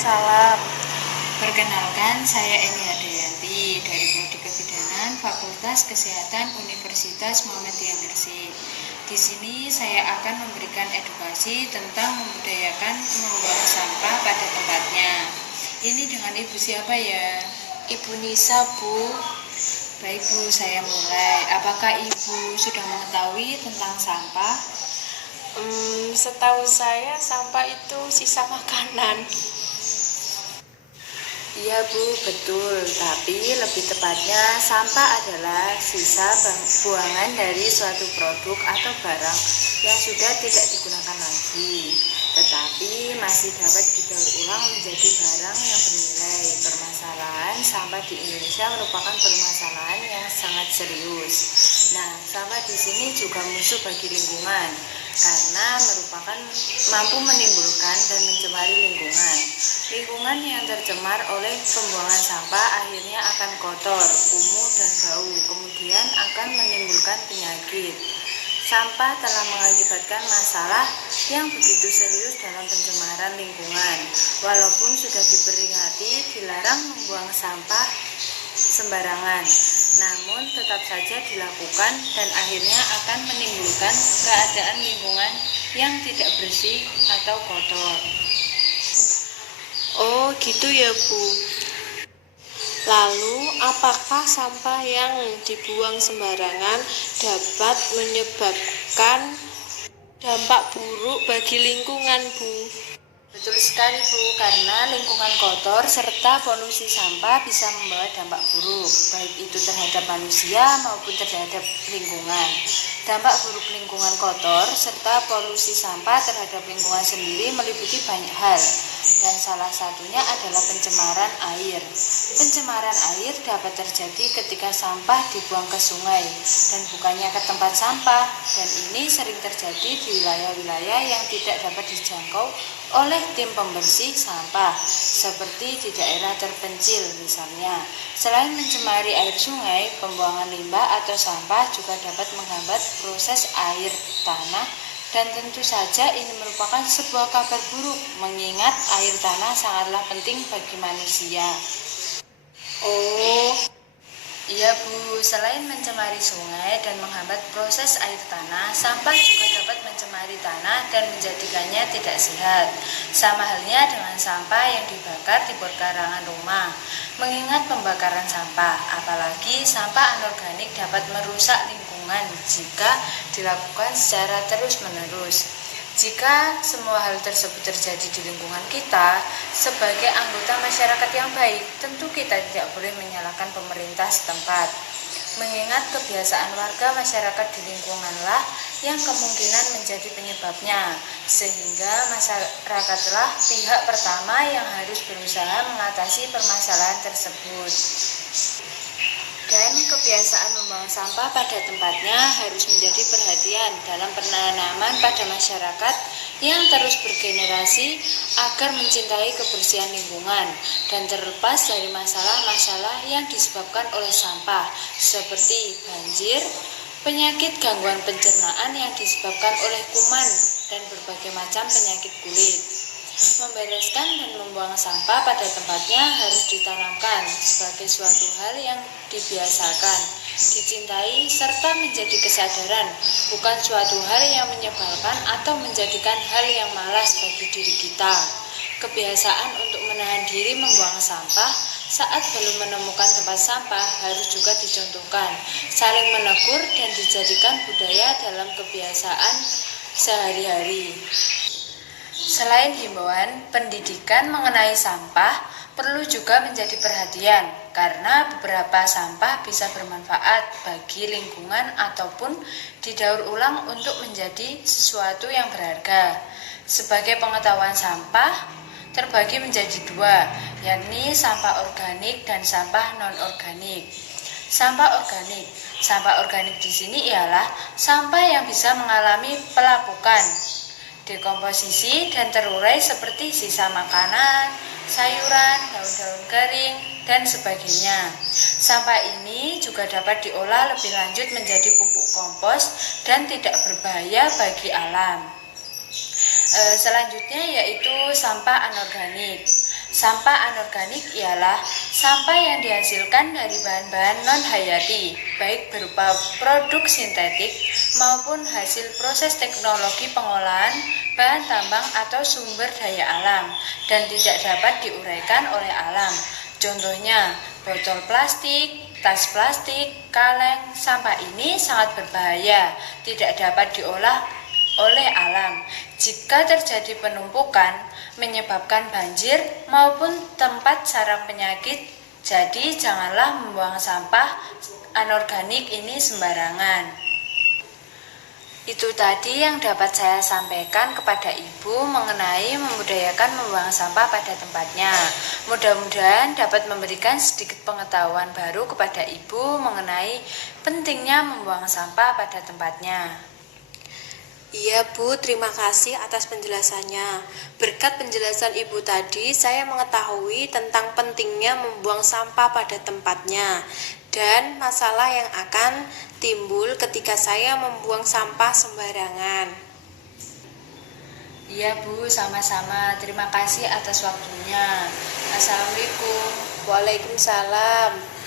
Waalaikumsalam. Perkenalkan, saya Eni Hadayanti dari Prodi Kebidanan Fakultas Kesehatan Universitas Muhammadiyah Gresik. Di sini saya akan memberikan edukasi tentang membudayakan membuang sampah pada tempatnya. Ini dengan Ibu siapa ya? Ibu Nisa, Bu. Baik Bu, saya mulai. Apakah Ibu sudah mengetahui tentang sampah? Setahu saya sampah itu sisa makanan. Iya Bu, betul. Tapi lebih tepatnya sampah adalah sisa buangan dari suatu produk atau barang yang sudah tidak digunakan lagi, tetapi masih dapat didaur ulang menjadi barang yang bernilai. Permasalahan sampah di Indonesia merupakan permasalahan yang sangat serius. Nah, sampah di sini juga musuh bagi lingkungan karena mampu menimbulkan dan mencemari lingkungan. Lingkungan yang tercemar oleh pembuangan sampah akhirnya akan kotor, kumuh, dan bau, kemudian akan menimbulkan penyakit. Sampah telah mengakibatkan masalah yang begitu serius dalam pencemaran lingkungan. Walaupun sudah diperingati dilarang membuang sampah sembarangan, namun tetap saja dilakukan dan akhirnya akan menimbulkan keadaan lingkungan yang tidak bersih atau kotor. Oh, gitu ya, Bu. Lalu, apakah sampah yang dibuang sembarangan dapat menyebabkan dampak buruk bagi lingkungan, Bu? Betul sekali Bu, karena lingkungan kotor serta polusi sampah bisa membawa dampak buruk, baik itu terhadap manusia maupun terhadap lingkungan. Dampak buruk lingkungan kotor serta polusi sampah terhadap lingkungan sendiri meliputi banyak hal, dan salah satunya adalah pencemaran air. Pencemaran air dapat terjadi ketika sampah dibuang ke sungai dan bukannya ke tempat sampah, dan ini sering terjadi di wilayah-wilayah yang tidak dapat dijangkau oleh tim pembersih sampah, seperti di daerah terpencil misalnya. Selain mencemari air sungai, pembuangan limbah atau sampah juga dapat menghambat proses air tanah, dan tentu saja ini merupakan sebuah kabar buruk mengingat air tanah sangatlah penting bagi manusia. Oh, Iya Bu, selain mencemari sungai dan menghambat proses air tanah, sampah juga dapat mencemari tanah dan menjadikannya tidak sehat. Sama halnya dengan sampah yang dibakar di pekarangan rumah. Mengingat pembakaran sampah, apalagi sampah anorganik dapat merusak lingkungan jika dilakukan secara terus-menerus. Jika semua hal tersebut terjadi di lingkungan kita, sebagai anggota masyarakat yang baik, tentu kita tidak boleh menyalahkan pemerintah setempat. Mengingat kebiasaan warga masyarakat di lingkunganlah yang kemungkinan menjadi penyebabnya, sehingga masyarakatlah pihak pertama yang harus berusaha mengatasi permasalahan tersebut. Dan kebiasaan membuang sampah pada tempatnya harus menjadi perhatian dalam penanaman pada masyarakat yang terus bergenerasi agar mencintai kebersihan lingkungan dan terlepas dari masalah-masalah yang disebabkan oleh sampah seperti banjir, penyakit gangguan pencernaan yang disebabkan oleh kuman, dan berbagai macam penyakit kulit. Membereskan dan membuang sampah pada tempatnya harus ditanamkan sebagai suatu hal yang dibiasakan, dicintai, serta menjadi kesadaran, bukan suatu hal yang menyebalkan atau menjadikan hal yang malas bagi diri kita. Kebiasaan untuk menahan diri membuang sampah saat belum menemukan tempat sampah harus juga dicontohkan, saling menegur dan dijadikan budaya dalam kebiasaan sehari-hari. Selain himbauan, pendidikan mengenai sampah perlu juga menjadi perhatian karena beberapa sampah bisa bermanfaat bagi lingkungan ataupun didaur ulang untuk menjadi sesuatu yang berharga. Sebagai pengetahuan, sampah terbagi menjadi dua, yakni sampah organik dan sampah non-organik. Sampah organik di sini ialah sampah yang bisa mengalami pelapukan, dekomposisi, dan terurai seperti sisa makanan, sayuran, daun-daun kering, dan sebagainya. Sampah ini juga dapat diolah lebih lanjut menjadi pupuk kompos dan tidak berbahaya bagi alam. Selanjutnya yaitu sampah anorganik. Sampah anorganik ialah sampah yang dihasilkan dari bahan-bahan non-hayati, baik berupa produk sintetik maupun hasil proses teknologi pengolahan bahan tambang atau sumber daya alam, dan tidak dapat diuraikan oleh alam. Contohnya, botol plastik, tas plastik, kaleng. Sampah ini sangat berbahaya, tidak dapat diolah oleh alam. Jika terjadi penumpukan, menyebabkan banjir maupun tempat sarang penyakit, jadi janganlah membuang sampah anorganik ini sembarangan. Itu tadi yang dapat saya sampaikan kepada Ibu mengenai membudayakan membuang sampah pada tempatnya. Mudah-mudahan dapat memberikan sedikit pengetahuan baru kepada Ibu mengenai pentingnya membuang sampah pada tempatnya. Iya Bu, terima kasih atas penjelasannya. Berkat penjelasan Ibu tadi, saya mengetahui tentang pentingnya membuang sampah pada tempatnya dan masalah yang akan timbul ketika saya membuang sampah sembarangan. Iya Bu, sama-sama. Terima kasih atas waktunya. Assalamualaikum. Waalaikumsalam.